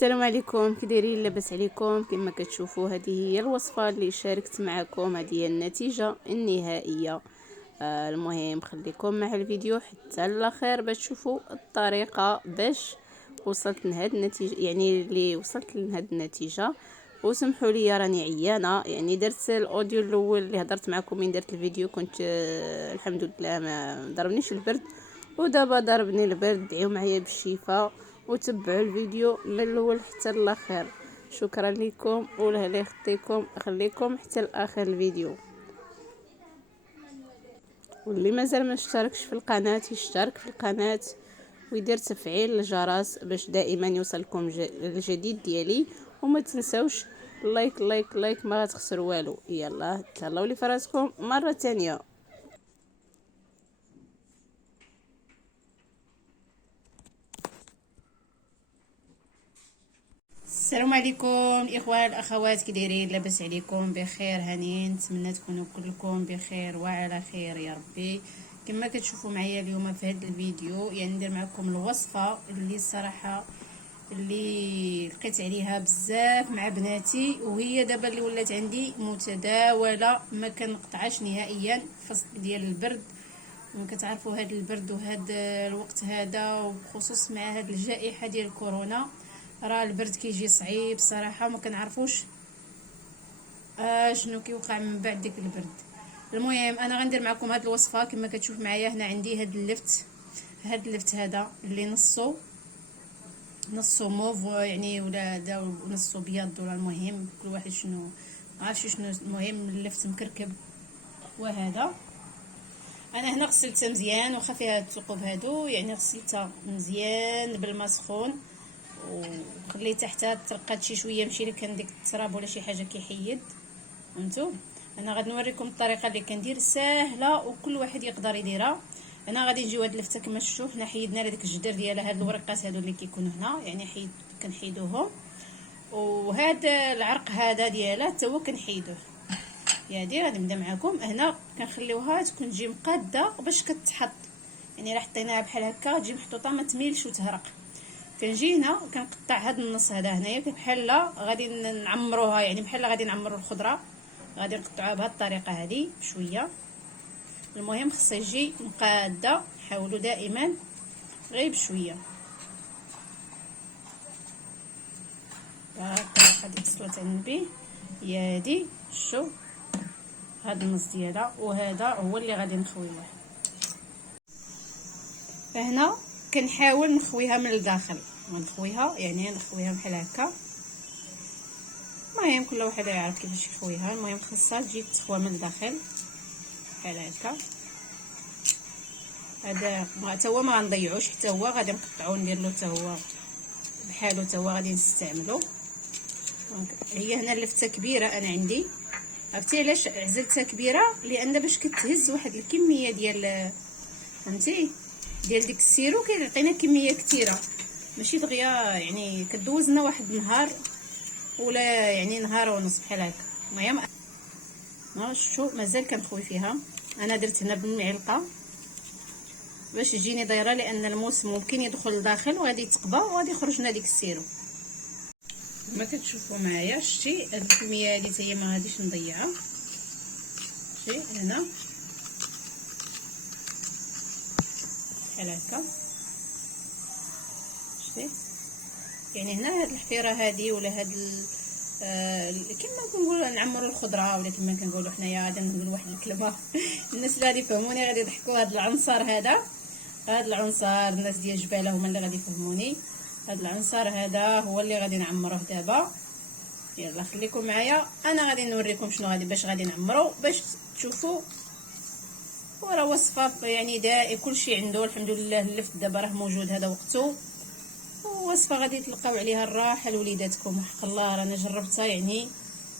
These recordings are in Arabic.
السلام عليكم، كي دايرين؟ لاباس عليكم؟ كما كتشوفوا هذه هي الوصفه اللي شاركت معكم. هذه هي النتيجه النهائيه. المهم خليكم مع الفيديو حتى الاخر باش تشوفوا الطريقه باش وصلت لهاد النتيجه، يعني اللي وصلت لهاد النتيجه. وسمحوا لي راني عيانه، يعني درت الاوديو الاول اللي هضرت معكم من درت الفيديو كنت الحمد لله ما ضربنيش البرد، ودابا ضربني البرد. دعيو معايا بالشفاء وتبعوا الفيديو من الاول حتى الاخر. شكرا لكم والله يخليكم، خليكم حتى الاخر الفيديو. واللي مازال ما اشتركش في القناه يشترك في القناه ويدير تفعيل الجرس باش دائما يوصلكم الجديد ديالي. وما تنسوش لايك لايك لايك، ما غتخسروا والو. يلا تهلاو لي فراسكم مره تانية. السلام عليكم اخوان الاخوات، كي دايرين؟ لاباس عليكم؟ بخير هانيين؟ نتمنى تكونوا كلكم بخير وعلى خير يا ربي. كما كتشوفوا معايا اليوم في هذا الفيديو يعني ندير معكم الوصفه اللي الصراحه اللي لقيت عليها بزاف مع بناتي، وهي دابا اللي ولات عندي متداوله ما كنقطعش نهائيا. فصل ديال البرد، كتعرفوا هذا البرد وهذا الوقت هذا، وبخصوص مع هذه الجائحه ديال كورونا، راه البرد كيجي صعيب صراحه، ما كنعرفوش شنو كيوقع من بعد ديك البرد. المهم انا غندير معكم هذه الوصفه. كما كتشوف معايا هنا عندي هذا اللفت، هذا اللي نصو موف يعني، ولا دا نصو ابيض، ولا المهم كل واحد شنو عارف شنو. المهم اللفت مكركب. وهذا انا هنا غسلتها مزيان واخا فيها الثقوب هادو، يعني غسلتها مزيان بالماء سخون وخليتها حتى ترقات شي شويه، ماشي اللي كان ديك التراب ولا شي حاجه كيحيد. فهمتوا؟ انا غادي نوريكم الطريقه اللي كندير ساهله وكل واحد يقدر يديرها. انا غادي نجيو هاد اللفته كما شفتوا، حنا حيدنا لهاديك الجدر ديالها، هاد الورقات هادو اللي كيكونوا هنا يعني كنحيدوهم، وهذا العرق هذا ديالها حتى هو كنحيدوه. هادي غادي نبدا معكم هنا. كنخليوها تكون تجي مقاده باش كتحط، يعني الا حطيناها بحال هكا تجي محطوطه ما تميلش وتهرق. كنجي هنا كنقطع هاد النص هذا هنايا بحال غادي نعمروها، يعني بحال غادي نعمروا الخضره، غادي نقطعوها بهذه الطريقه هذه بشويه. المهم خصها يجي مقاده، حاولوا دائما غير بشويه. الطريقه ديال صلاه النبي هي هادي. شوف هاد النص ديالها، وهذا هو اللي غادي نخويوه. هنا كنحاول نخويها من الداخل، نخويها يعني نخويها بحال هكا. المهم كل واحد يعرف كيفاش يخويها. المهم خاصها تجي تخوى من الداخل بحال هكا. هذا حتى هو ما غنضيعوش، حتى هو غادي نقطعو ندير له حتى هو بحالو، حتى هو غادي نستعملو. هي هنا اللفته كبيره انا عندي. عرفتي علاش عزلتها كبيره؟ لان باش كتهز واحد الكميه ديال، فهمتي، ديال ديك السيرو كيعطينا كميه كثيره، ماشي دغيا يعني كدوزنا واحد النهار ولا يعني نهار ونص بحال هكا. المهم شوفوا مازال كنخوي فيها. انا درت هنا بالمعلقه باش تجيني دايره، لان الموس ممكن يدخل لداخل وغادي يتقبى وغادي يخرج لنا ديك السيرو. كما كتشوفوا معايا شتي هاد الكميه هادي حتى هي ما غاديش نضيعها. شتي هنا بحال هكا. شتي يعني هنا هاد الحفيره هادي ولا هاد كما كنقولوا نعمروا الخضره، ولا كما كنقولوا حنايا. غادي نقول واحد الكلمه الناس اللي غادي يفهموني غادي يضحكوا. هاد العنصر هاد العنصر الناس ديال جباله هما اللي غادي يفهموني. هاد العنصر هذا هو اللي غادي نعمروه دابا. يلا خليكم معايا، انا غادي نوريكم شنو غادي باش غادي نعمرو باش تشوفوا. وراه وصفه يعني دائم كلشي عنده الحمد لله. اللفت دابا راه موجود، هذا وقته. وصفه غادي تلقاو عليها الراحه لوليداتكم. وحق الله رانا جربتها، يعني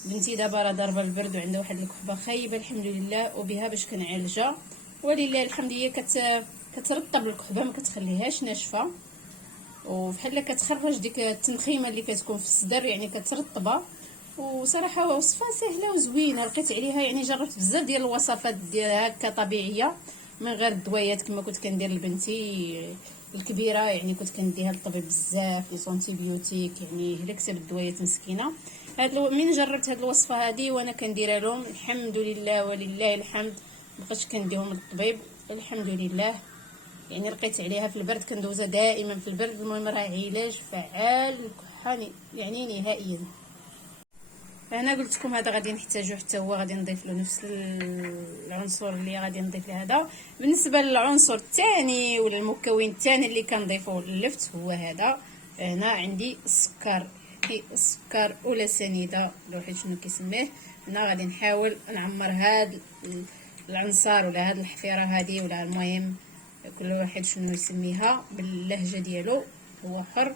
بنتي دابا راه ضاربه البرد وعندها واحد الكحبه خايبه الحمد لله، وبها باش كنعالجها ولله الحمد. هي كترطب الكحبه، ما كتخليهاش ناشفه، وبحال كتخرج ديك التنخيمه اللي كتكون في الصدر، يعني كترطبها. وصراحه وصفه سهله وزوينه، لقيت عليها يعني جربت بزاف ديال الوصفات ديال هكا طبيعيه من غير الدويات كما كنت كندير لبنتي. الكبيره، يعني كنت كنديها للطبيب بزاف لي سونتيبيوتيك، يعني هلكت بالدويات مسكينه. من جربت هاد الوصفه هادي وانا كنديرها لهم الحمد لله ولله الحمد، مبقيتش كنديهم للطبيب الحمد لله. يعني لقيت عليها في البرد، كندوزها دائما في البرد. المهم راه علاج فعال للكحه يعني نهائيا. انا قلت لكم هذا غادي نحتاجو حتى هو، غادي نضيف له نفس العنصر اللي غادي نضيف لهذا. بالنسبه للعنصر الثاني ولا المكون الثاني اللي كنضيفه للفت هو هذا. هنا عندي السكر، يعني السكر ولا سنيده لو حيت شنو كيسميه. هنا غادي نحاول نعمر هاد العنصر ولا هاد الحفيره هادي، ولا المهم كل واحد شنو يسميها باللهجه ديالو، هو حر.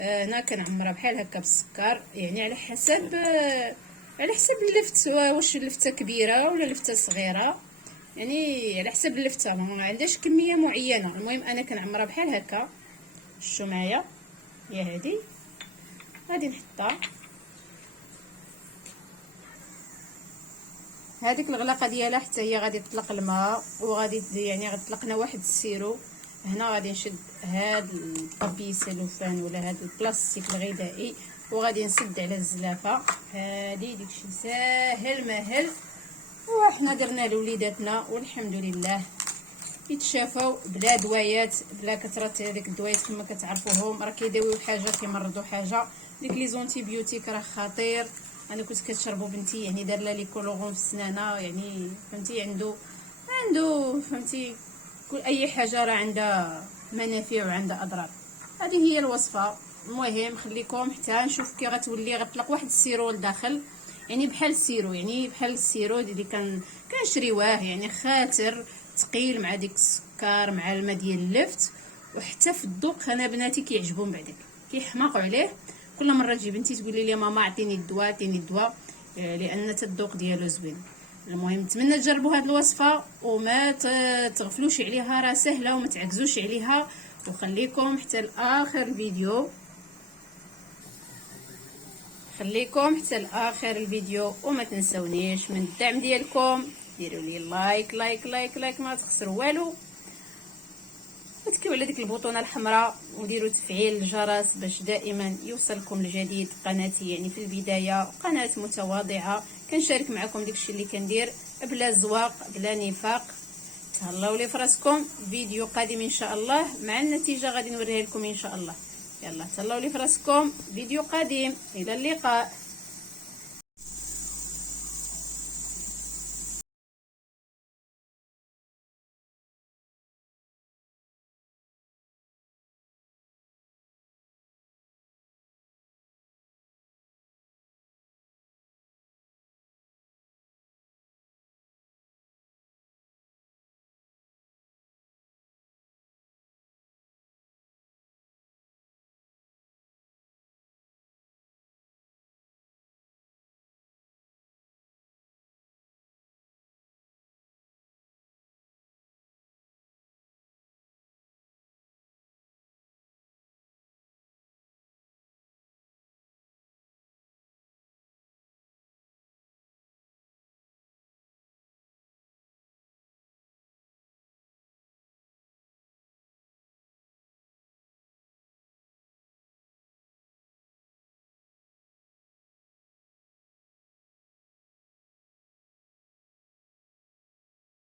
هنا كنعمرها بحال هكا بالسكر، يعني على حسب اللفت، واش اللفته كبيره ولا لفته صغيره، يعني على حسب اللفته ما عندهاش كميه معينه. المهم انا كنعمرها بحال هكا. شفتوا معايا هي هذه، غادي نحطها هذيك الغلاقه ديالها حتى هي غادي تطلق الماء، وغادي يعني غتطلقنا واحد السيرو. هنا غادي نشد هاد البابي سيلوفان ولا هاد البلاستيك الغذائي، وغادي نسد على الزلافه هادي. داكشي ساهل ماهل، وحنا درنا لوليداتنا والحمد لله يتشافوا بلا دوايات، بلا كثره هذيك الدوايات كما كتعرفوهم، راه كيداويو حاجه كيمرضوا حاجه. ديك لي زونتيبيوتيك راه خطير. انا كنت كتشربو بنتي، يعني دار لها لي كولوغون في السنانه، يعني فهمتي عنده فهمتي كل اي حاجه راه عندها منافع وعندها اضرار. هذه هي الوصفه. المهم خليكم حتى نشوف كي غتولي غتطلق واحد السيرو لداخل، يعني بحال السيرو، يعني بحال السيرو اللي كنشريواه، يعني خاطر ثقيل مع ديك السكر مع الماء ديال اللفت. وحتى في الذوق انا بناتي كيعجبهم بعداك، كيحماقوا عليه. كل مره تجي بنتي تقول لي ماما عطيني الدواء عطيني الدواء، لان الذوق ديالو زوين. المهم نتمنى تجربوا هذه الوصفه وما تغفلوش عليها، راه سهله وما تعكزوش عليها. وخليكم حتى لاخر الفيديو، خليكم حتى لاخر الفيديو، وما تنسونيش من الدعم ديالكم. ديروا لي لايك لايك لايك لايك، ما تخسروا والو. وتكيو على ديك البوطونه الحمراء، وديروا تفعيل الجرس باش دائما يوصلكم الجديد. قناتي يعني في البدايه قناه متواضعه، كنشارك معكم داكشي اللي كندير بلا زواق بلا نفاق. تهلاو لي فراسكم. فيديو قادم ان شاء الله مع النتيجه غادي نوريها لكم ان شاء الله. يلا تهلاو لي فراسكم، فيديو قادم، الى اللقاء.